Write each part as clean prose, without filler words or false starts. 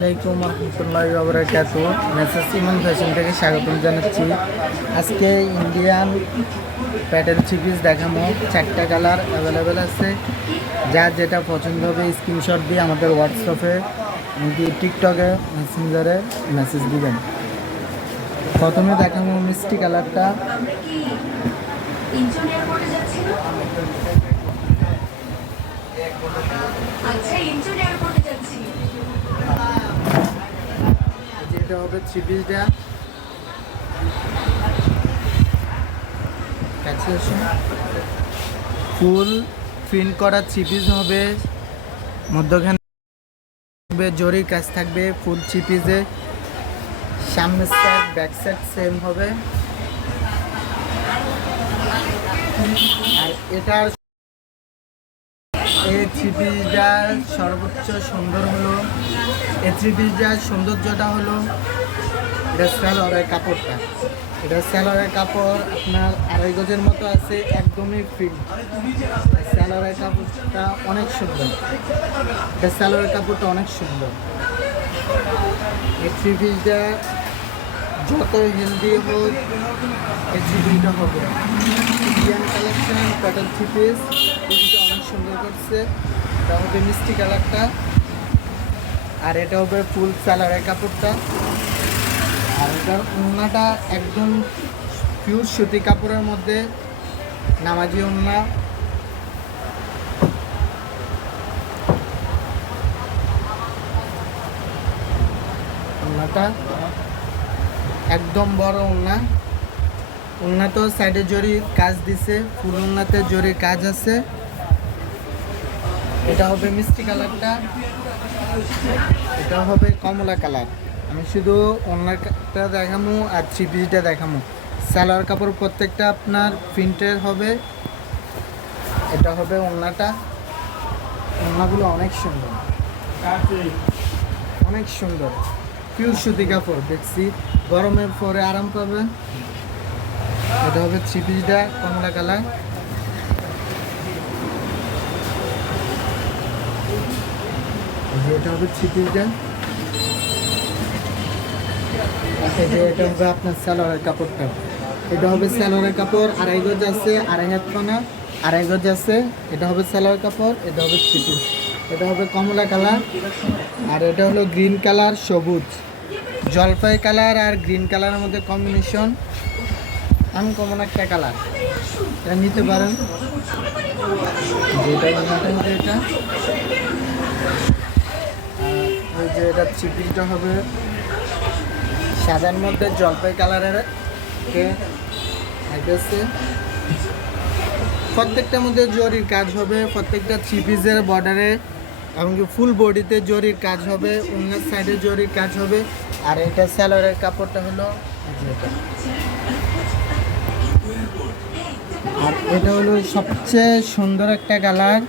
আসসালামাইকুম রহমতুল্লাহি ওয়া বারাকাতুহু। মেসেজ ইমন ফ্যাশন থেকে স্বাগতম জানাচ্ছি। আজকে ইন্ডিয়ান প্যাটার্ন থ্রি পিস দেখাবো। 4টা কালার অ্যাভেলেবেল আছে। যার যেটা পছন্দ হবে স্ক্রিনশট দিয়ে আমাদের হোয়াটসঅ্যাপে এমনকি টিকটকে মেসেঞ্জারে মেসেজ দিবেন। প্রথমে দেখাবো মিষ্টি কালারটা। যেটা হবে থ্রি পিসটা ফুল প্রিন্ট করা থ্রি পিস হবে। মধ্যখানে জরির কাজ থাকবে ফুল থ্রি পিসে। সামনের সাইড ব্যাক সাইড সেম হবে। আর এটার এই থ্রি পিসটার সর্বোচ্চ সুন্দর হলো, এই থ্রি পিসটার সৌন্দর্যটা হলো এটা সালোয়ারের কাপড়টা। এটা সালোয়ারের কাপড় আপনার 2.5 গজের মতো আছে, একদমই ফ্রি। সালোয়ারের কাপড়টা অনেক সুন্দর, এটা সালোয়ারের কাপড়টা অনেক সুন্দর। এই থ্রি পিসটা যত হেলদি হোক এই থ্রি পিসটা হবে। Indian collection pattern three piece, এটা অনেক সুন্দর করছে। এটা হবে মিষ্টি কালারটা, আর এটা হবে ফুল সালোয়ারের কাপড়টা। আর এটার ওড়নাটা একদম পিওর সুতি কাপড়ের মধ্যে নামাজি ওড়না। ওড়নাটা একদম বড় ওড়না। ওড়নাতেও সাইডে জরি কাজ দিছে, ফুল ওড়নাতে জরি কাজ আছে। এটা হবে মিষ্টি কালারটা, এটা হবে কমলা কালার। আমি শুধু ওড়নাটা দেখামু আর থ্রি পিসটা দেখামু। সালোয়ার কাপড় প্রত্যেকটা আপনার প্রিন্টের হবে। এটা হবে ওড়নাটা। ওড়নাগুলো অনেক সুন্দর, অনেক সুন্দর পিওর সুতি কাপড়। দেখছি গরমের পরে আরাম পাবেন। এটা হবে থ্রি পিসটা কমলা কালার। এটা হবে থ্রি পিসটা। এটা হবে আপনার সালোয়ারের কাপড়টা। এটা হবে সালোয়ারের কাপড়, 2.5 গজ আছে, 2.5 হাত পানা, 2.5 গজ আছে। এটা হবে সালোয়ার কাপড়, এটা হবে থ্রি পিস। এটা হবে কমলা কালার, আর এটা হলো গ্রিন কালার, সবুজ জলপাই কালার আর গ্রিন কালারের মধ্যে কম্বিনেশন। আনকমন একটা কালার, এটা নিতে পারেন। যেটা হবে এটা, ওই যে এটা থ্রি পিসটা হবে সাদার মধ্যে জলপাই কালারের। প্রত্যেকটার মধ্যে জরির কাজ হবে, প্রত্যেকটা থ্রি পিসের বর্ডারে এমনকি ফুল বডিতে জরির কাজ হবে, অন্য সাইডে জরির কাজ হবে। আর এটা সালোয়ারের কাপড়টা হলো এটা। আর এটা হলো সবচেয়ে সুন্দর একটা কালার।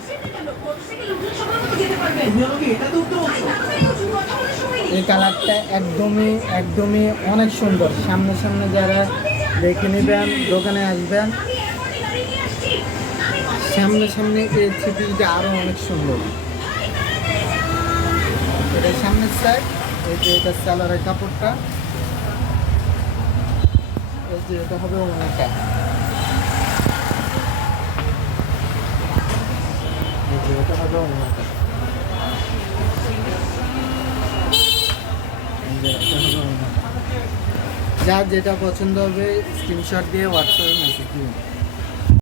এই কালারটা একদমই একদমই অনেক সুন্দর। সামনে সামনে যারা দেখে নেবেন, দোকানে আসবেন, সামনে সামনে এই থ্রি পিসটা আরও অনেক সুন্দর। এটা সামনের সাইড, এই যে এটা সালোয়ারের কাপড়টা, এই যে এটা হবে ওড়নাটা, এই যে এটা হবে ওড়নাটা, যার যেটা পছন্দ হবে স্ক্রিনশট দিয়ে হোয়াটসঅ্যাপে মেসেজ দিন।